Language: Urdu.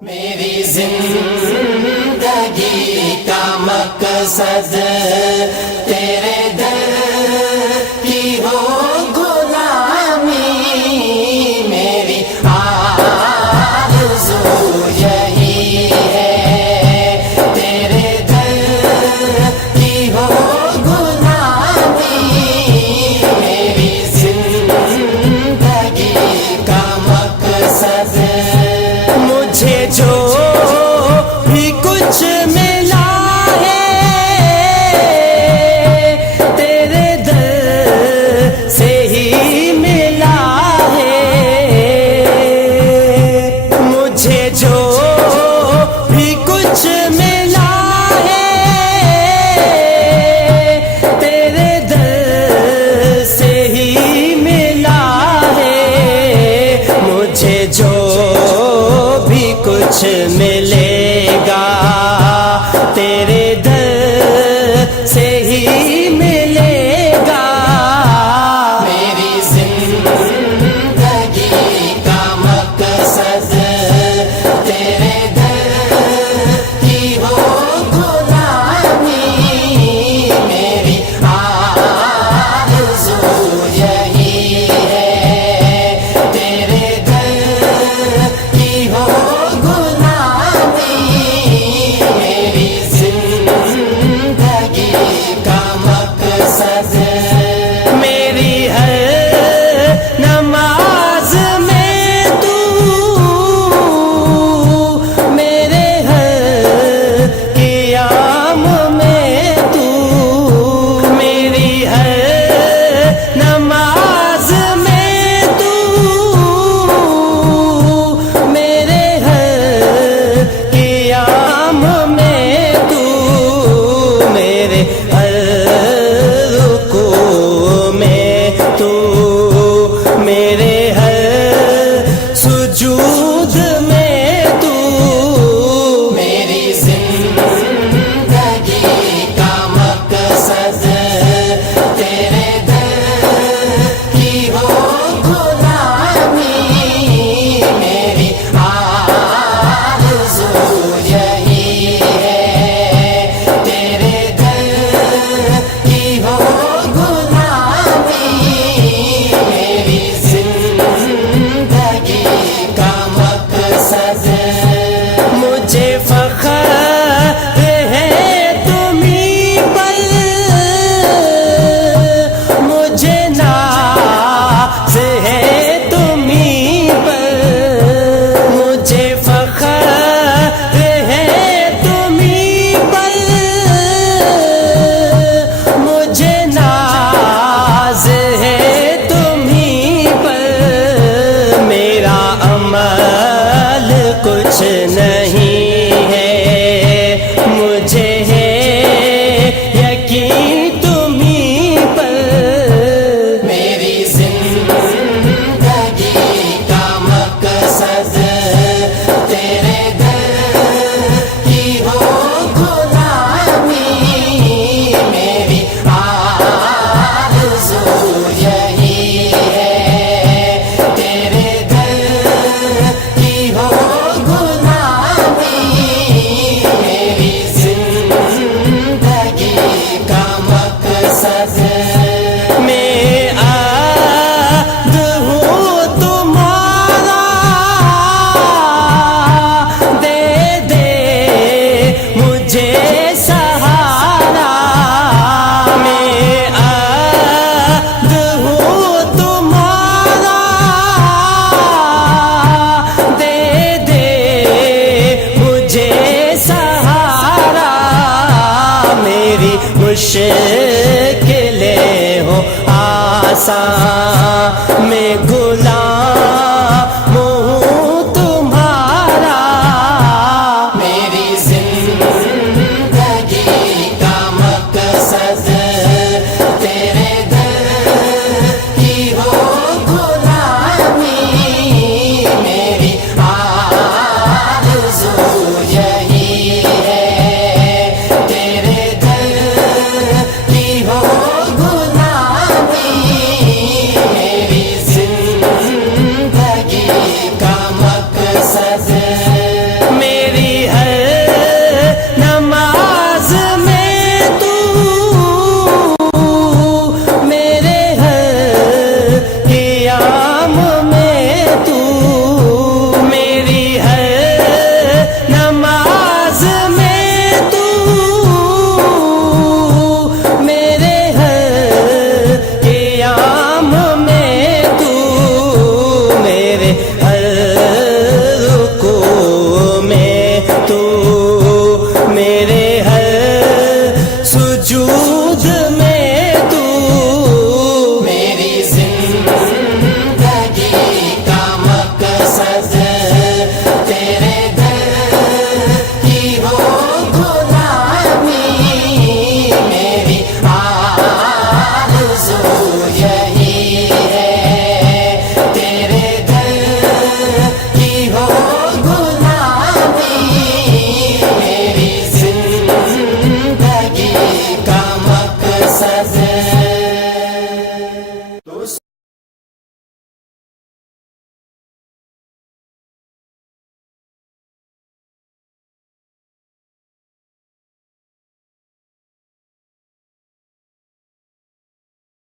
میری زندگی کا مقصد تیرے در کی ہو غلامی، میری آرزو یہی ہے تیرے در کی ہو غلامی، میری زندگی کا مقصد مجھے جو بھی کچھ ملا ہے تیرے در سے ہی ملا ہے، مجھے جو بھی کچھ ملا ہے تیرے در سے ہی ملا ہے، مجھے جو کچھ ملے گا تیرے در سے ہی ملے گا، میری زندگی کا مقصد تیرے در کی ہو غلامی، میری آرزو یہی ہے تیرے در کی ہو سجود میں تو میری زندگی کا مقصد تیرے در کی ہو غلامی، میری آرزو یہی ہے تیرے در کی ہو غلامی، میری زندگی کا مقصد مجھے فخر ہے تمہیں پر، مجھے ناز ہے تمہیں پر، مجھے فخر ہے تمہیں پر، مجھے ناز ہے تمہیں پر، میرا عمل کچھ نہیں ہے، مجھے ہے یقین تمہیں پر، میری زندگی کا مقصد تیرے در کی ہو غلامی، میری آرزو یہی ہے تیرے در کی ہو غلامی، میری زندگی کا مقصد میں عبد ہوں تمہارا، دے دے مجھے سہارا، میں عبد ہوں تمہارا، دے دے مجھے سہارا، میری مشکلیں ہو آسان میں گل